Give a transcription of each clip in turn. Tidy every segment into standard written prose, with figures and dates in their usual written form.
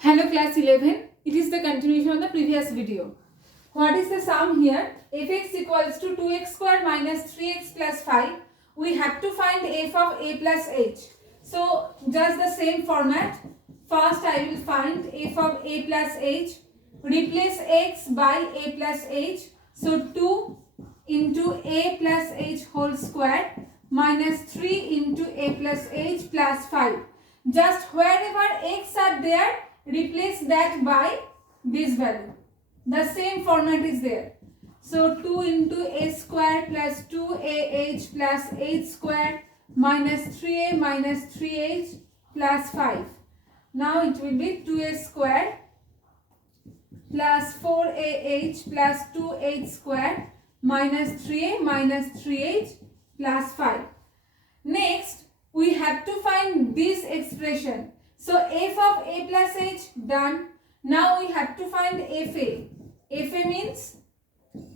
Hello class 11, it is the continuation of the previous video. What is the sum here? Fx equals to 2x square minus 3x plus 5. We have to find f of a plus h. So just the same format. First I will find f of a plus h. Replace x by a plus h. So 2 into a plus h whole square minus 3 into a plus h plus 5. Just wherever x are there, replace that by this value. The same format is there. So 2 into a square plus 2ah plus h square minus 3a minus 3h plus 5. Now it will be 2a square plus 4ah plus 2h square minus 3a minus 3h plus 5. Next, we have to find this expression. So f of a plus h done. Now we have to find fa. Fa means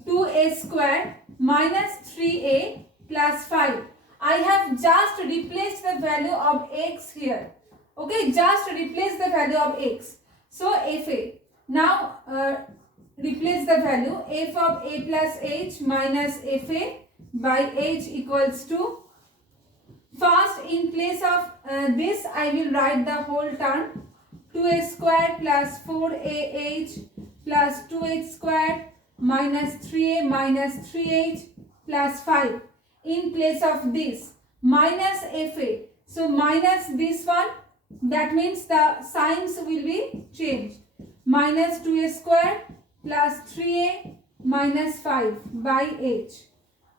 2a square minus 3a plus 5. I have just replaced the value of x here. Okay, just replace the value of x. So fa. Now replace the value f of a plus h minus fa by h equals to, first in place of this I will write the whole term, 2a square plus 4ah plus 2h square minus 3a minus 3h plus 5. In place of this minus fa. So minus this one, that means the signs will be changed. Minus 2a square plus 3a minus 5 by h.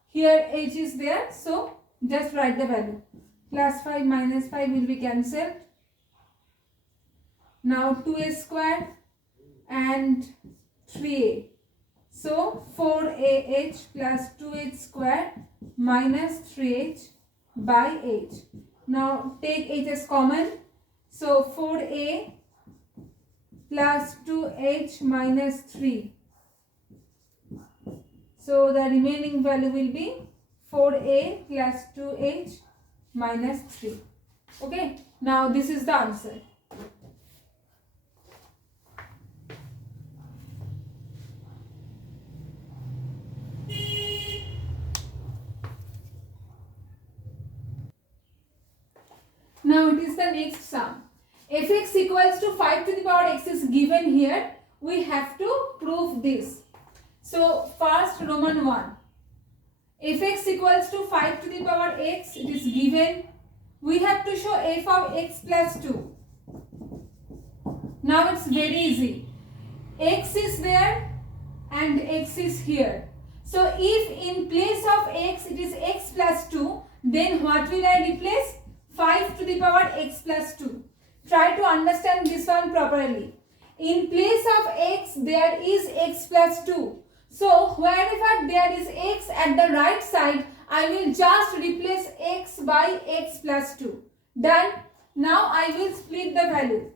Here h is there, so just write the value. Plus 5 minus 5 will be cancelled. Now 2a square and 3a. So 4ah plus 2h square minus 3h by h. Now take h as common. So 4a plus 2h minus 3. So the remaining value will be 4a plus 2h minus 3. Okay, now this is the answer. Now it is the next sum. Fx equals to 5 to the power x is given here. We have to prove this. So first Roman 1. Fx equals to 5 to the power x, it is given. We have to show f of x plus 2. Now it's very easy. X is there and x is here. So if in place of x it is x plus 2, then what will I replace? 5 to the power x plus 2. Try to understand this one properly. In place of x there is x plus 2. So wherever there is x at the right side, I will just replace x by x plus 2. Done. Now I will split the value.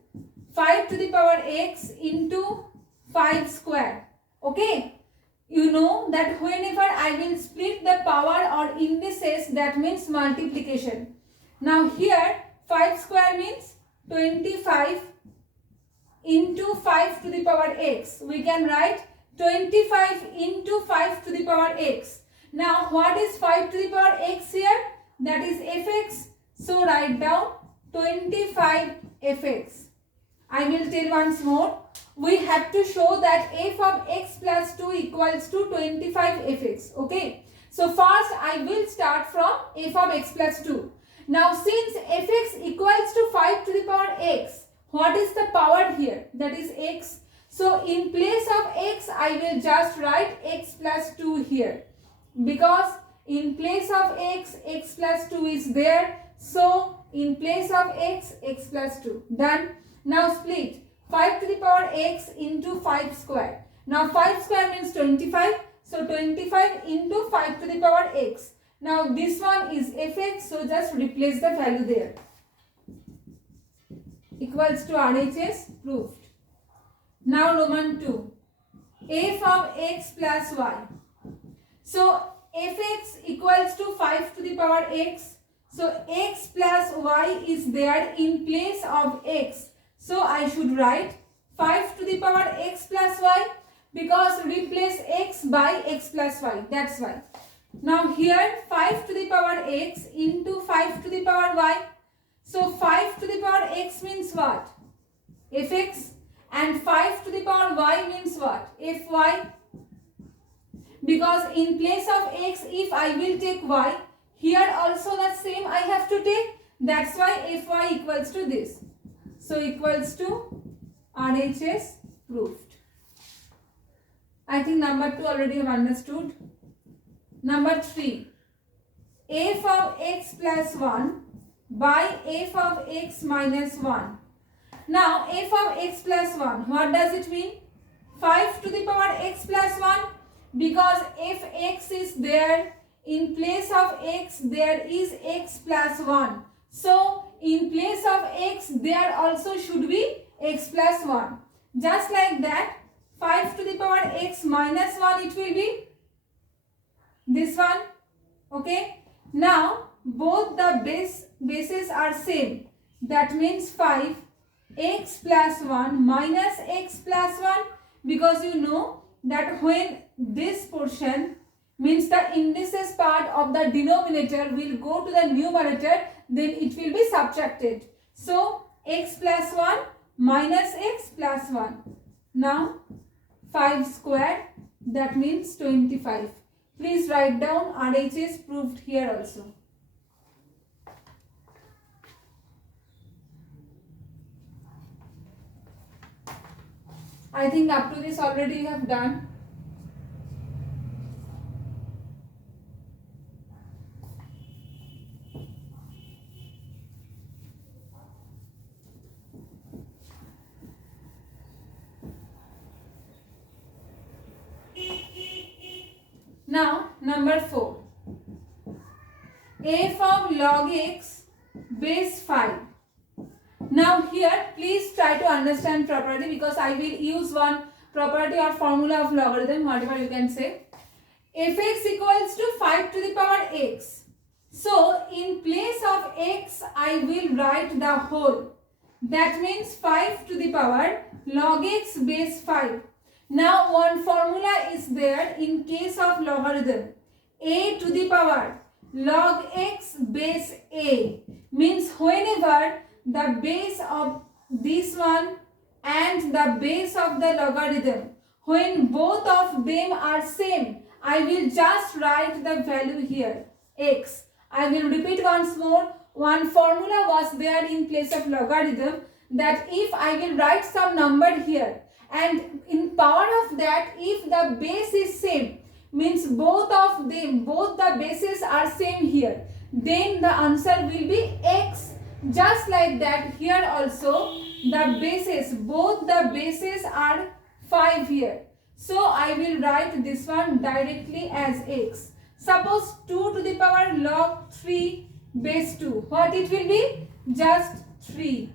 5 to the power x into 5 square. Okay. You know that whenever I will split the power or indices, that means multiplication. Now here 5 square means 25 into 5 to the power x. We can write 25 into 5 to the power x. Now what is 5 to the power x here? That is fx. So write down 25 fx. I will tell once more. We have to show that f of x plus 2 equals to 25 fx. Okay. So first I will start from f of x plus 2. Now since fx equals to 5 to the power x, what is the power here? That is x. So in place of x, I will just write x plus 2 here. Because in place of x, x plus 2 is there. So in place of x, x plus 2. Done. Now split 5 to the power x into 5 square. Now 5 square means 25. So 25 into 5 to the power x. Now this one is fx. So just replace the value there. Equals to RHS, proved. Now Roman 2. F of x plus y. So fx equals to 5 to the power x. So x plus y is there in place of x. So I should write 5 to the power x plus y, because replace x by x plus y, that's why. Now here 5 to the power x into 5 to the power y. So 5 to the power x means what? Fx, and 5 to the power y means what? Fy. Because in place of x, if I will take y, here also the same I have to take. That's why Fy equals to this. So equals to RHS proved. I think number 2 already have understood. Number 3. F of x plus 1 by f of x minus 1. Now f of x plus 1, what does it mean? 5 to the power x plus 1, because if x is there, in place of x there is x plus 1. So in place of x there also should be x plus 1. Just like that, 5 to the power x minus 1 it will be this one. Okay. Now both the bases are same. That means 5 x plus 1 minus x plus 1, because you know that when this portion means the indices part of the denominator will go to the numerator, then it will be subtracted. So x plus 1 minus x plus 1. Now 5 squared, that means 25. Please write down RHS proved here also. I think up to this already you have done. Now number 4. F of log x base 5. Now here please try to understand property, because I will use one property or formula of logarithm, whatever you can say. Fx equals to 5 to the power x. So in place of x I will write the whole. That means 5 to the power log x base 5. Now one formula is there in case of logarithm. A to the power log x base a means whenever the base of this one and the base of the logarithm, when both of them are same, I will just write the value here, x. I will repeat once more. One formula was there in place of logarithm, that if I will write some number here, and in power of that, if the base is same, means both of them, both the bases are same here, then the answer will be x. Just like that, here also the bases, both the bases are 5 here. So I will write this one directly as x. Suppose 2 to the power log 3 base 2. What it will be? Just 3.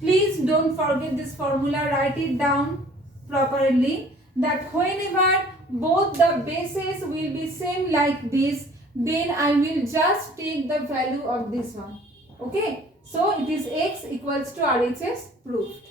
Please don't forget this formula. Write it down properly. That whenever both the bases will be same like this, then I will just take the value of this one. Okay. So it is x equals to RHS proved.